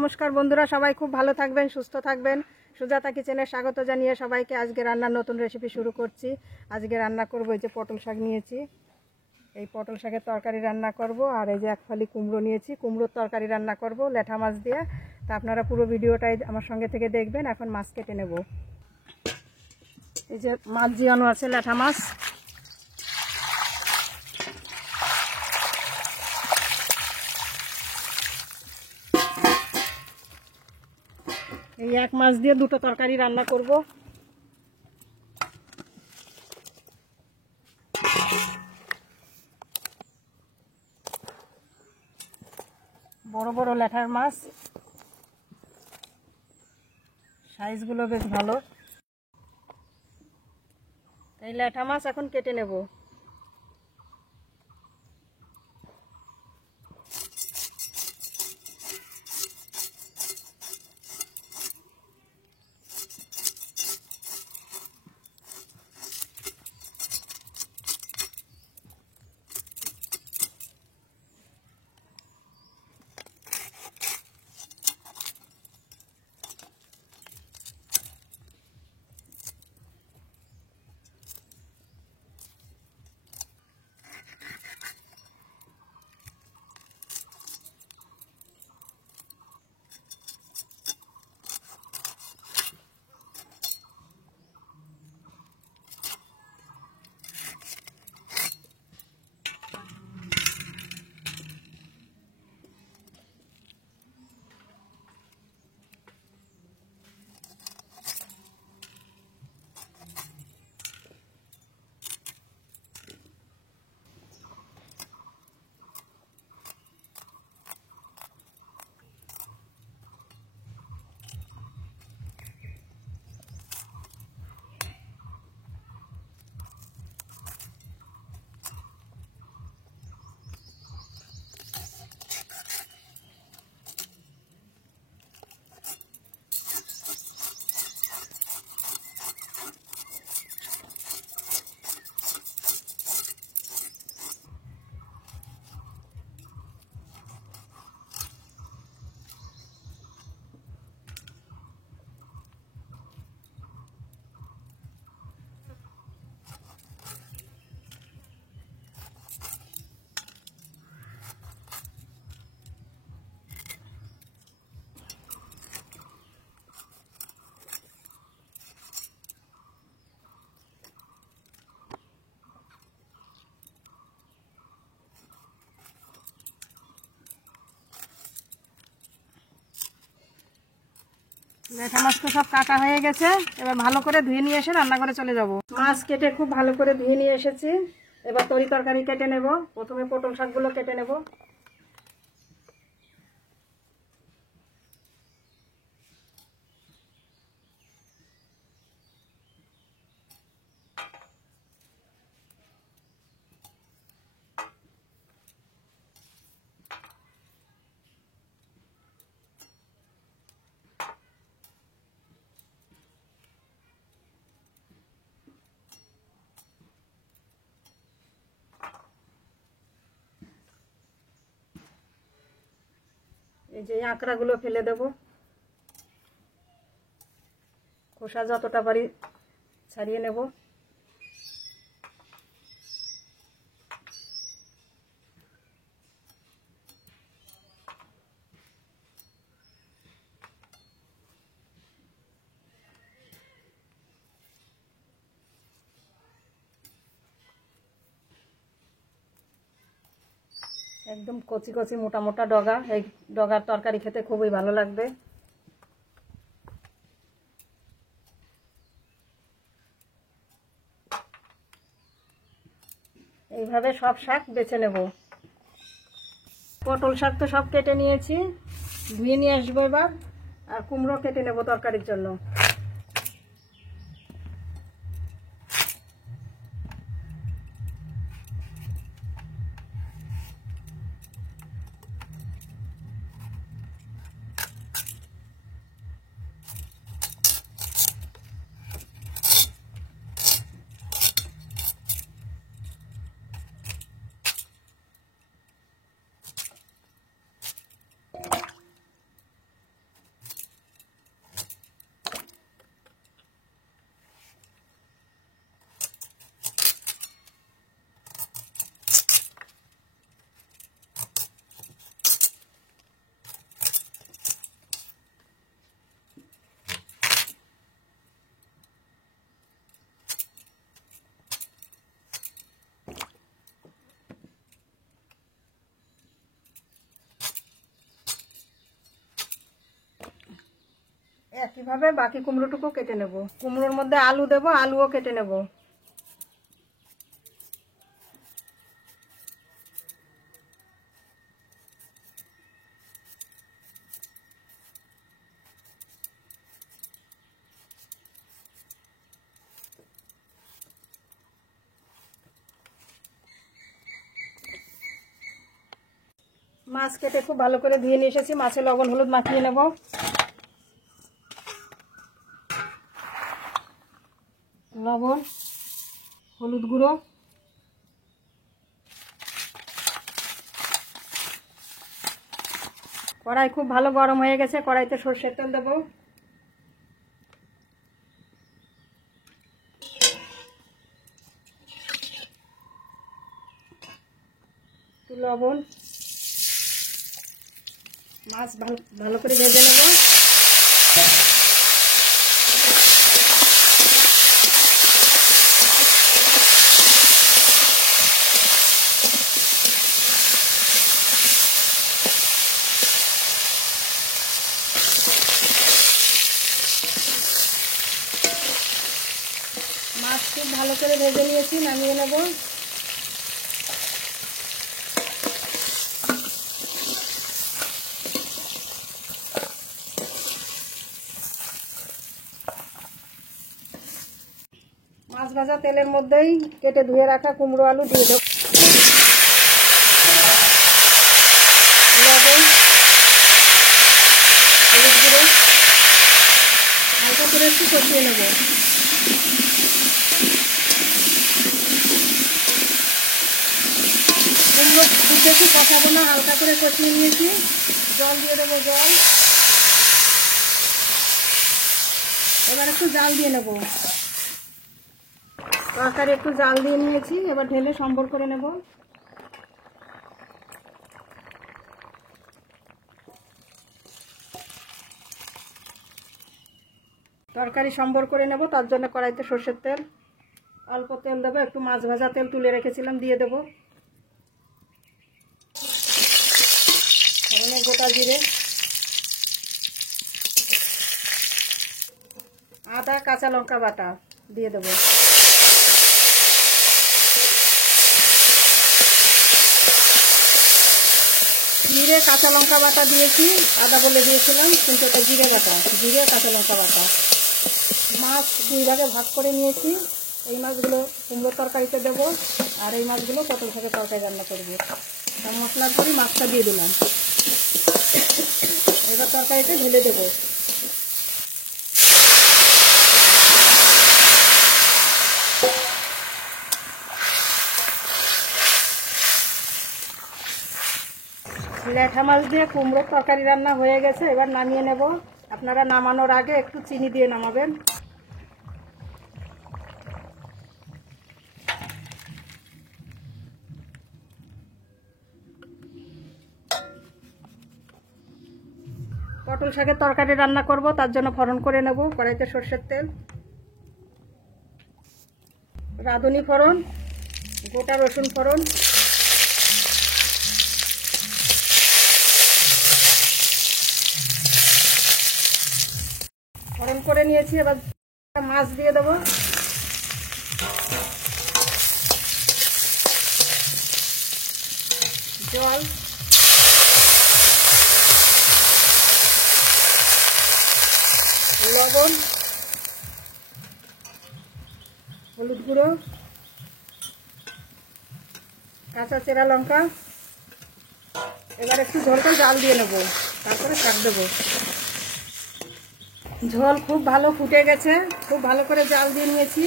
নমস্কার বন্ধুরা, সবাই খুব ভালো থাকবেন, সুস্থ থাকবেন। সুজাতা কিচেনে স্বাগত জানিয়ে সবাইকে আজকে রান্নার নতুন রেসিপি শুরু করছি। আজকে রান্না করব, এই যে পটল শাক নিয়েছি, এই পটল শাকের তরকারি রান্না করব। আর এই যে এক ফালি কুমড়ো নিয়েছি, কুমড়োর তরকারি রান্না করব ল্যাঠা মাছ দিয়ে। তা আপনারা পুরো ভিডিওটাই আমার সঙ্গে থেকে দেখবেন। এখন মাছ কেটে নেব। এই যে মাছ জিয়ানো আছে, ল্যাঠা মাছ। এই এক মাছ দিয়ে দুটো তরকারি রান্না করব। বড় বড় ল্যাঠার মাছ, সাইজগুলো বেশ ভালো। এই ল্যাঠা মাছ এখন কেটে নেব। ল্যাঠা মাছ তো সব কাটা হয়ে গেছে। এবার ভালো করে ধুয়ে নিয়ে এসে রান্নাঘরে চলে যাব। মাছ কেটে খুব ভালো করে ধুয়ে নিয়ে এসেছি। এবার তরি তরকারি কেটে নেব। প্রথমে পটল শাকগুলো কেটে নেব। এই যে আঁকড়াগুলো ফেলে দেব। খোসা যতটা পারি ছাড়িয়ে নেব। একদম কচি কচি মোটা মোটা ডগা। এই ডগার তরকারি খেতে খুবই ভালো লাগবে। এইভাবে সব শাক বেছে নেব। পটল শাক তো সব কেটে নিয়েছি, ধুয়ে নিয়ে আসবো এবার। আর কুমড়ো কেটে নেব তরকারির জন্য। একইভাবে বাকি কুমড়োটুকু কেটে নেব। কুমড়োর মধ্যে আলু দেব, আলুও কেটে নেব। মাছ কেটে খুব ভালো করে ধুয়ে নিয়ে এসেছি। মাছে লবণ হলুদ মাখিয়ে নেব। লবণ, হলুদ গুঁড়ো, কড়াই খুব ভালো গরম হয়ে গেছে। কড়াইতে সরষের তেল দেবো, লবণ, মাছ ভালো করে ভেজে নেব। মাছ খুব ভালো করে ভেজে নিয়েছি, নামিয়ে নেব। মাছ ভাজা তেলের মধ্যেই কেটে ধুয়ে রাখা কুমড়ো আলু দিয়ে দেব। লবণ, হলুদ গুঁড়ো হালকা করে একটু কষিয়ে নেব। কুমড়ো বেশি কষাবো না, হালকা করে কষিয়ে নিয়েছি। জল দিয়ে দেবো, জল। এবার একটু জাল দিয়ে নেব। তরকারি একটু জাল দিয়ে নিয়েছি, এবার ঢেলে সম্বর করে নেব। তরকারি সম্বর করে নেব, তার জন্য কড়াইতে সরষের তেল, অল্প তেল দেবো। একটু মাছ ভাজা তেল তুলে রেখেছিলাম, দিয়ে দেবো। গোটা জিরে, আদা, কাঁচা লঙ্কা বাটা দিয়ে দেবো। জিরে, কাঁচা লঙ্কা বাটা দিয়েছি। আদা বলে দিয়েছিলাম, কিন্তু এটা জিরে বাটা, জিরে কাঁচা লঙ্কা বাটা। মাছ 2 ভাগে ভাগ করে নিয়েছি। এই মাছগুলো কুমড়োর তরকারিতে দেবো, আর এই মাছগুলো পটল শাকের তরকারি রান্না করবো। তার মশলা করে মাছটা দিয়ে দিলাম। এবার তরকারিতে ঢেলে দেবো। ল্যাঠা মাছ দিয়ে কুমড়োর তরকারি রান্না হয়ে গেছে, এবার নামিয়ে নেব। আপনারা নামানোর আগে একটু চিনি দিয়ে নামাবেন। পটল শাকের তরকারি রান্না করব, তার জন্য ফোড়ন করে নেব। কড়াইতে সরষের তেল, রাঁধুনি ফোড়ন, গোটা রসুন ফোড়ন, ফোড়ন করে নিয়েছি। এবার মাছ দিয়ে দেবো। জল, লবণ, হলুদ গুঁড়ো, কাঁচা চেরা লঙ্কা। এবার একটু ঝোলটা জাল দিয়ে নেব, তারপরে শাক দেবো। ঝোল খুব ভালো ফুটে গেছে, খুব ভালো করে জাল দিয়ে নিয়েছি।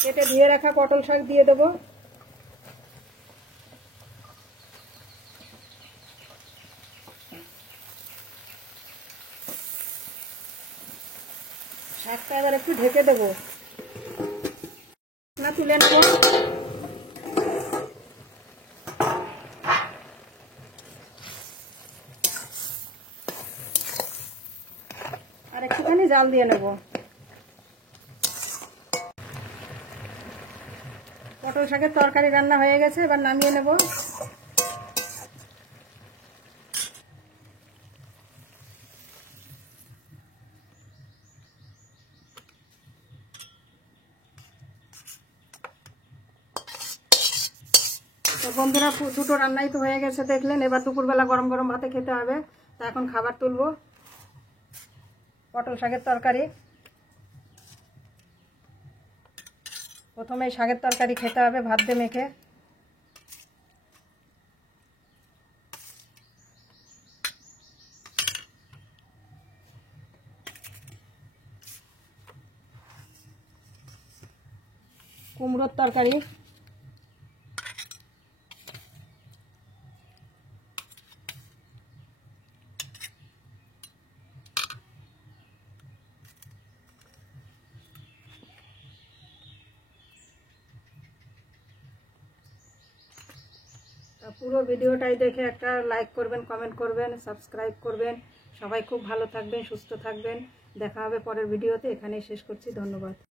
কেটে ধুয়ে রাখা পটল শাক দিয়ে দেবো। শাকটা এবার একটু ঢেকে দেবো, না তুলে নেব। আর একটুখানি জাল দিয়ে নেব। পটল শাকের তরকারি রান্না হয়ে গেছে, এবার নামিয়ে নেব। তো বন্ধুরা দুটো রান্নাই তো হয়ে গেছে দেখলেন। এবার দুপুরবেলা গরম গরম ভাতে খেতে হবে। তা এখন খাবার তুলবো। পটল শাকের তরকারি, প্রথমে শাকের তরকারি খেতে হবে ভাত দিয়ে মেখে। কুমড়োর তরকারি, পুরো ভিডিওটাই দেখে একটা লাইক করবেন, কমেন্ট করবেন, সাবস্ক্রাইব করবেন। সবাই খুব ভালো থাকবেন, সুস্থ থাকবেন। দেখা হবে পরের ভিডিওতে। এখানেই শেষ করছি। ধন্যবাদ।